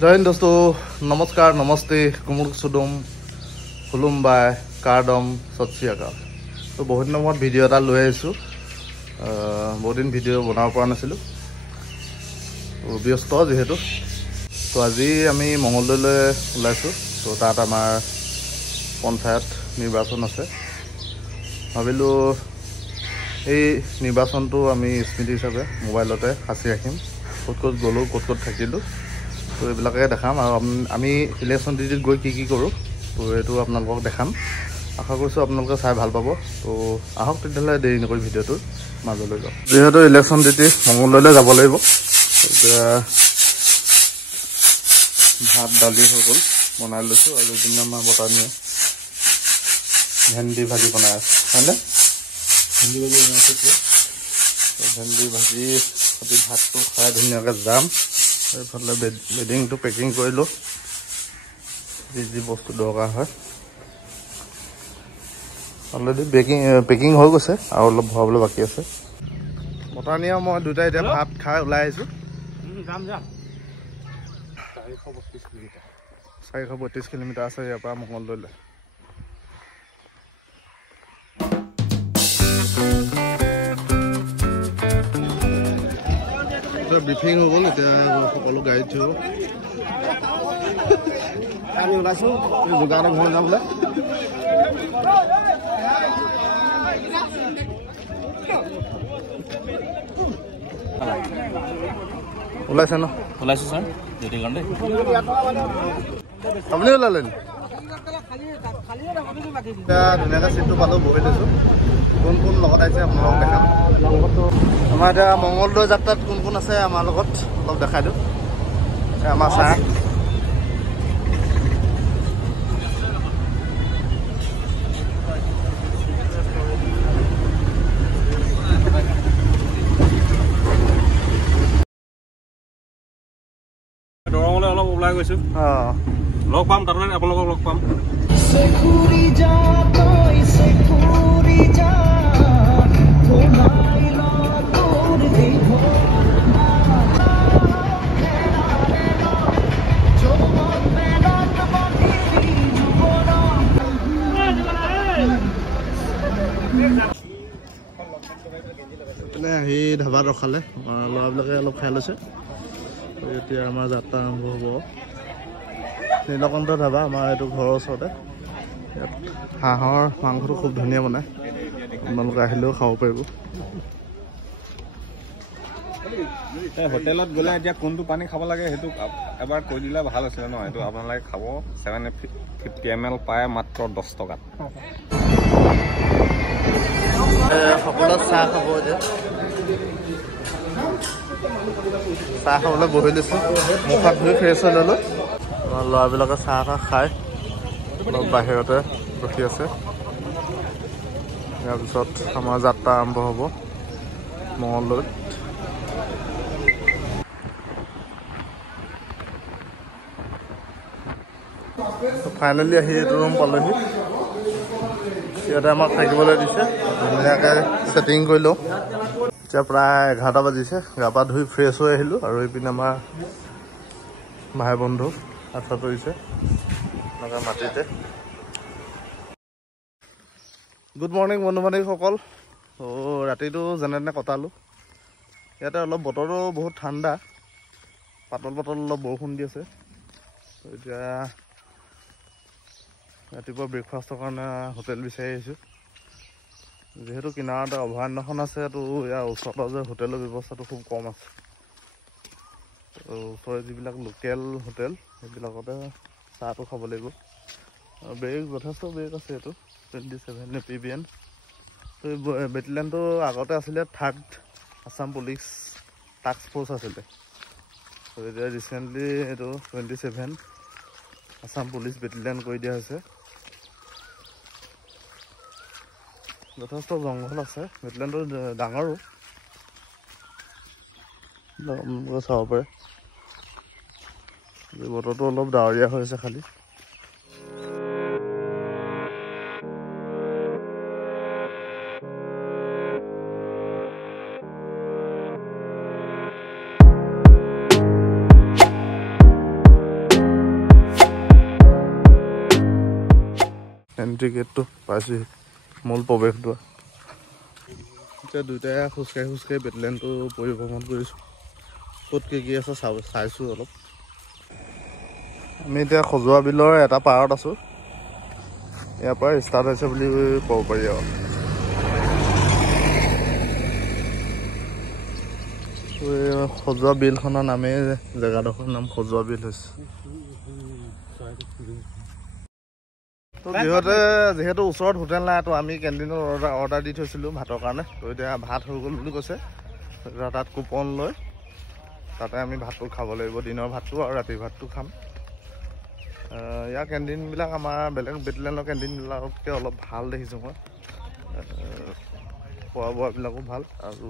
जय हिंद दोस्तों, नमस्कार, नमस्ते, कुमुर सुडुम, खुलुमबाय, कारडम, सत श्री अकाल। तो बहुत दिन मैं भिडिओ एटा लै आइছোঁ। बहुत दिन भिडिओ बनाब পৰা নাছিলোঁ, व्यस्त जेहेतु। तो আজি আমি মঙলদৈলৈ ওলাইছোঁ। তো তাত আমাৰ পঞ্চায়ত নিৰ্বাচন আছে। ভাবিলোঁ এই নিৰ্বাচনটো আমি স্মৃতি হিচাপে মোবাইলতে সাঁচি ৰাখিম। ক'ত ক'ত গ'লোঁ, ক'ত ক'ত থাকিলোঁ, তো এইবিলাকে দেখাম। আৰু আমি ইলেকশ্যন ডিউটিত গৈ কি কৰোঁ, তো এইটো আপোনালোকক দেখাম। আশা কৰিছোঁ আপোনালোকে চাই ভাল পাব। তো আহক তেতিয়াহ'লে দেৰি নকৰি ভিডিঅ'টোৰ মাজলৈ যাওঁ। যিহেতু ইলেকশ্যন ডিউটি মঙলদৈলৈ যাব লাগিব, এতিয়া ভাত দালি হৈ গ'ল, বনাই লৈছোঁ। আৰু এইপিনে আমাৰ বটানীয়ে ভেন্দি ভাজি বনাই আছে, হয়নে? ভেন্দি ভাজি বনাইছে। ভেন্দি ভাজি সৈতে ভাতটো খাই ধুনীয়াকৈ যাম। এইফালে বেডিংটো পেকিং কৰিলোঁ, যি বস্তু দৰকাৰ হয়। অলৰেডি পেকিং হৈ গৈছে, আৰু অলপ ভৰাবলৈ বাকী আছে। বটানীয়ে মই দুটাই এতিয়া ভাত খাই ওলাই আহিছোঁ। 432 কিলোমিটাৰ আছে ইয়াৰ পৰা মঙলদৈলৈ। ব্ৰিফিং হৈ গ'ল, এতিয়া সকলো গাড়ীত থ'ব। আমি ওলাইছোঁ যোগান ভৰ যাবলৈ। ওলাইছে ন? ওলাইছোঁ ছাৰ, ডিউটি কাৰণে। আপুনি ওলালে নি? এতিয়া ধুনীয়াকৈ চিটটো পালোঁ, বহি লৈছোঁ। কোন কোন লগত আহিছে আপোনালোকক দেখাম। আমাৰ এতিয়া মঙলদৈ যাত্ৰাত কোন কোন আছে আমাৰ লগত অলপ দেখাই দিওঁ। আমাৰ ছাৰ দৰঙলৈ অলপ ওলাই গৈছোঁ। লগ পাম, তাতে আপোনালোকক লগ পাম। আহি ধাবাত ৰখালে, ল'ৰাবিলাকে অলপ খাই লৈছে। এতিয়া আমাৰ যাত্ৰা আৰম্ভ হ'ব। নীলকণ্ঠ ধাবা আমাৰ এইটো ঘৰৰ ওচৰতে। ইয়াত হাঁহৰ মাংসটো খুব ধুনীয়া বনায়, আপোনালোকে আহিলেও খাব পাৰিব। হোটেলত গ'লে এতিয়া কোনটো পানী খাব লাগে সেইটো এবাৰ কৈ দিলে ভাল আছিলে ন। এইটো আপোনালোকে খাব 750 ml পায় মাত্ৰ 10 টকাত। সকলোৱে চাহ খাব। এতিয়া চাহ খাবলৈ বহি লৈছোঁ, মুখ হাত ধুই ফ্ৰেছ হৈ ল'লোঁ। আমাৰ ল'ৰাবিলাকে চাহ খাই অলপ বাহিৰতে ৰখি আছে। ইয়াৰ পিছত আমাৰ যাত্ৰা আৰম্ভ হ'ব মঙলদৈত। ফাইনেলি আহি এইটো ৰুম পালোহি। ইয়াতে আমাক থাকিবলৈ দিছে, ধুনীয়াকৈ ছেটিং কৰি লওঁ। এতিয়া প্ৰায় 11টা বাজিছে, গা পা ধুই ফ্ৰেছ হৈ আহিলোঁ। আৰু এইপিনে আমাৰ ভাই বন্ধু আঠা তৰিছে এনেকৈ মাটিতে। গুড মৰ্ণিং বন্ধু বান্ধৱীসকল। ৰাতিটো যেনে তেনে কটালোঁ। ইয়াতে অলপ বতৰটো বহুত ঠাণ্ডা, পাতল পাতল অলপ বৰষুণ দি আছে। এতিয়া ৰাতিপুৱা ব্ৰেকফাষ্টৰ কাৰণে হোটেল বিচাৰি আহিছোঁ। যিহেতু কিনাৰতে অভয়াৰণ্যখন আছে, তো ইয়াৰ ওচৰ পাজৰে হোটেলৰ ব্যৱস্থাটো খুব কম আছে। তো ওচৰে যিবিলাক লোকেল হোটেল সেইবিলাকতে চাহটো খাব লাগিব। আৰু ব্ৰেক যথেষ্ট ব্ৰেক আছে। এইটো 27 PBN। তো এই বেটেলিয়ানটো আগতে আছিলে 3rd Assam police task force আছিলে। তো এতিয়া ৰিচেণ্টলি এইটো 27 আছাম পুলিচ বেটেলিয়ান কৰি দিয়া হৈছে। যথেষ্ট জংঘল আছে, বেটেলিয়ানটো ডাঙৰো চাব পাৰে। বতৰটো অলপ ডাৱৰীয়া হৈ আছে খালি। এণ্ট্ৰি গেটটো পাইছোঁহি, মূল প্ৰৱেশদ্বাৰ। এতিয়া দুয়োটাই খোজকাঢ়ি বেটেলিয়ানটো পৰিভ্ৰমণ কৰিছোঁ। ক'ত কি আছে চাইছোঁ অলপ। আমি এতিয়া খজুৱা বিলৰ এটা পাৰত আছোঁ। ইয়াৰ পৰা ষ্টাৰ্ট হৈছে বুলি ক'ব পাৰি আৰু। খজুৱা বিলখনৰ নামেই জেগাডোখৰৰ নাম খজুৱা বিল হৈছে। যিহেতু ওচৰত হোটেল নাই, তো আমি কেণ্টিনত অৰ্ডাৰ দি থৈছিলোঁ ভাতৰ কাৰণে। তো এতিয়া ভাত হৈ গ'ল বুলি কৈছে। তাত কুপন লৈ তাতে আমি ভাতটো খাব লাগিব, দিনৰ ভাতটো আৰু ৰাতিৰ ভাতটো খাম। ইয়াৰ কেণ্টিনবিলাক আমাৰ বেলেগ বেটেলিয়ানৰ কেণ্টিনবিলাকতকৈ অলপ ভাল দেখিছোঁ মই। খোৱা বোৱাবিলাকো ভাল আৰু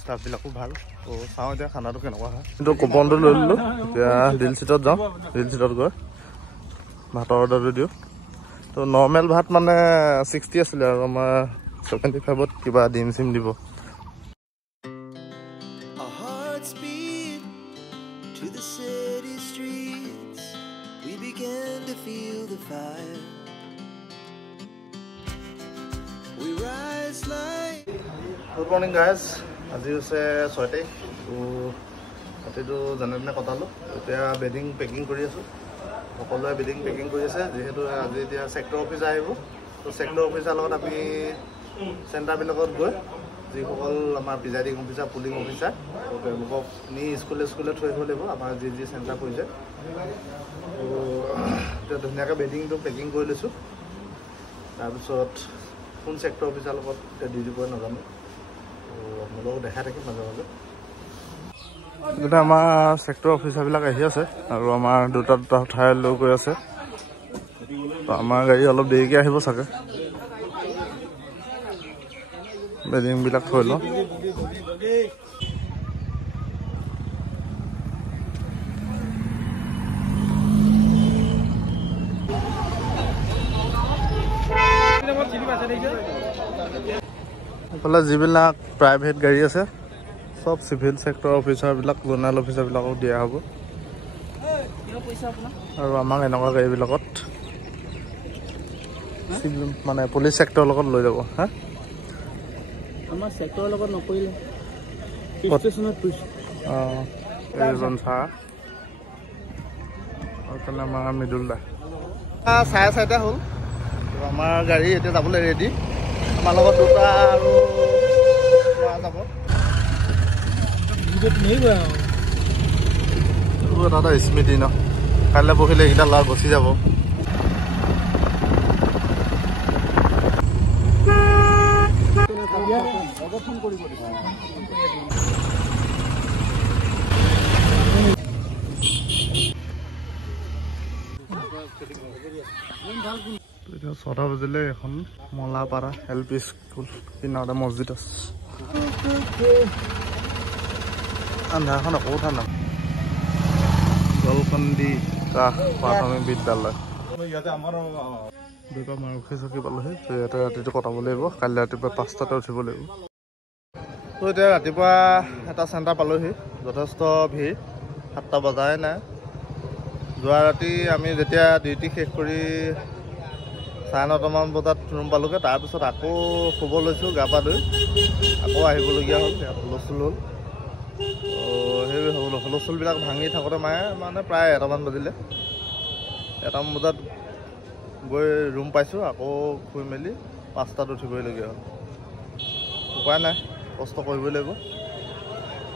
ষ্টাফবিলাকো ভাল। তো চাওঁ এতিয়া খানাটো কেনেকুৱা হয়। কিন্তু কুপনটো লৈ ল'লোঁ, এতিয়া ডিল চিটত যাওঁ। ডিল চিটত গৈ ভাতৰ অৰ্ডাৰটো দিওঁ। তো নৰ্মেল ভাত মানে 60 আছিলে আৰু আমাৰ 75ত কিবা ডিম চিম দিব। গুড মৰ্ণিং গাইজ, আজি হৈছে 6 তাৰিখ। তো ৰাতিটো যেনে তেনে কটালোঁ। এতিয়া বেডিং পেকিং কৰি আছোঁ। সকলোৱে বেডিং পেকিং কৰি আছে, যিহেতু আজি এতিয়া ছেক্টৰ অফিচাৰ আহিব। তো ছেক্টৰ অফিচাৰৰ লগত আমি চেণ্টাৰবিলাকত গৈ যিসকল আমাৰ প্ৰিজাইডিং অফিচাৰ, পুলিং অফিচাৰ, তো তেওঁলোকক নি স্কুলে থৈ আহিব লাগিব আমাৰ যি চেণ্টাৰ পৰিছে। তো এতিয়া ধুনীয়াকৈ বেডিংটো পেকিং কৰি লৈছোঁ। তাৰপিছত কোন ছেক্টৰ অফিচাৰৰ লগত এতিয়া ডিউটি কৰে নাজানো। তো আপোনালোকক দেখাই থাকিম মাজে মাজে। এতিয়া আমাৰ ছেক্টৰ অফিচাৰবিলাক আহি আছে আৰু আমাৰ দুটা ঠাই লৈ গৈ আছে। তো আমাৰ গাড়ী অলপ দেৰিকৈ আহিব চাগে। বেডিংবিলাক থৈ লওঁ। এইফালে যিবিলাক প্ৰাইভেট গাড়ী আছে চব চিভিল ছেক্টৰ অফিচাৰবিলাক, জোনেল অফিচাৰবিলাকক দিয়া হ'ব। আৰু আমাক এনেকুৱা গাড়ীবিলাকত মানে পুলিচ ছেক্টৰৰ লগত লৈ যাব। হা, আমাৰ ছেক্টৰৰ লগত নকৰিলে এইজন ছাৰ আৰু আমাৰ মৃদুল দা। 4:30 হ'ল। আমাৰ গাড়ী এতিয়া যাবলৈ ৰেডি। আমাৰ লগত দুটা আৰু যাব। এটা স্মৃতি ন, কাইলৈ পঢ়িলে এইকেইটা ল'ৰা গুচি যাব। এতিয়া 6টা বাজিলে। এখন মলাপাৰা LP স্কুল কিনাৰতে মছজিদ আছে। আন্ধাৰখন আকৌ ঠাণ্ডা। জলকন্দি কাষ প্ৰাথমিক বিদ্যালয়। দুটা মাৰুখি চকী পালোহি। তো ইয়াতে ৰাতিটো কটাব লাগিব। কাইলৈ ৰাতিপুৱা 5টাতে উঠিব লাগিব। তো এতিয়া ৰাতিপুৱা এটা চেণ্টাৰ পালোহি। যথেষ্ট ভিৰ, 7টা বজাই নাই। যোৱা ৰাতি আমি যেতিয়া ডিউটি শেষ কৰি 9:30মান বজাত ৰুম পালোগৈ। তাৰপিছত আকৌ শুব লৈছোঁ গা পা ধুই। আকৌ আহিবলগীয়া হ'ল, ইয়াত হুলস্থুল হ'ল। সেই হুলস্থুলবিলাক ভাঙি থাকোঁতে মানে প্ৰায় 1টামান বাজিলে। 1টামান বজাত গৈ ৰুম পাইছোঁ। আকৌ শুই মেলি 5টাত উঠিবইলগীয়া হ'ল। উপায় নাই, কষ্ট কৰিবই লাগিব।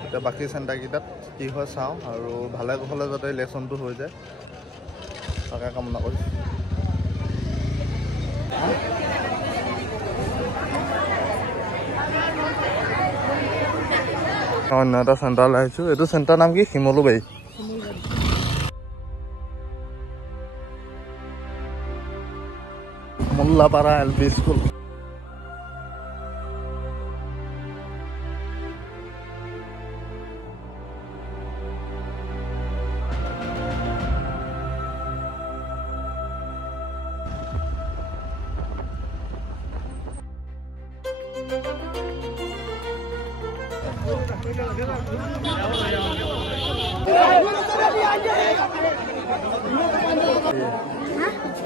এতিয়া বাকী চেণ্টাৰকেইটাত কি হয় চাওঁ, আৰু ভালে কুশলে যাতে ইলেকশ্যনটো হৈ যায় তাকে কামনা কৰিছোঁ। অন্য এটা চেণ্টাৰলৈ আহিছোঁ। এইটো চেণ্টাৰ নাম কি? শিমলুবাৰী। মোল্লাপাৰা LP school.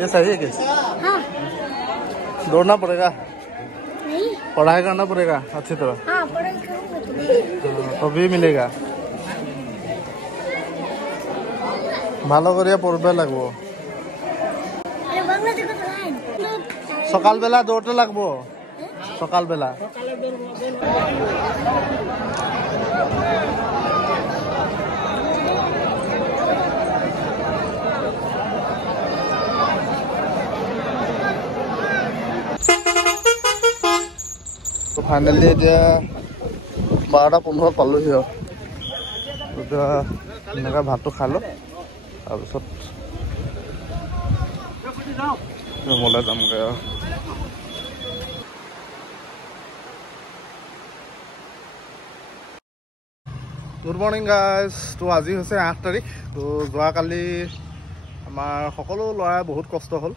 ये सही है केस? हाँ दौड़ना पड़ेगा, नहीं पढ़ाई करना पड़ेगा अच्छी तरह, हाँ पढ़ाई करूँगा तभी मिलेगा। ভালো করে পড়বে লাগবো। अरे बांग्ला देखो तो है সকালবেলা দৌড়তে লাগবো, সকালবেলা। তো ফাইনেলি এতিয়া 12:15 পালোহি আৰু এতিয়া এনেকৈ ভাতটো খাই লওঁ, তাৰপিছত ৰুমলৈ যামগৈ আৰু। Good morning guys. তো আজি হৈছে 8 তাৰিখ। তো যোৱাকালি আমাৰ সকলো ল'ৰাই বহুত কষ্ট হ'ল,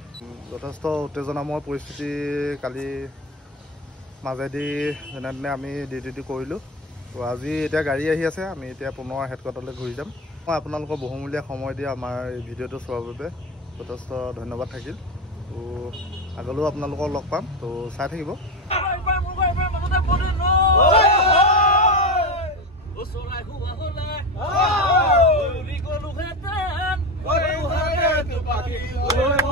যথেষ্ট উত্তেজনাময় পৰিস্থিতি কালি মাজেদি যেনে তেনে আমি ডিউটি কৰিলোঁ। তো আজি এতিয়া গাড়ী আহি আছে, আমি এতিয়া পুনৰ হেডকোৱাৰ্টাৰলৈ ঘূৰি যাম। মই আপোনালোকৰ বহুমূলীয়া সময় দি আমাৰ এই ভিডিঅ'টো চোৱাৰ বাবে যথেষ্ট ধন্যবাদ থাকিল। তো আগলৈও আপোনালোকক লগ পাম, তো চাই থাকিব। Oh,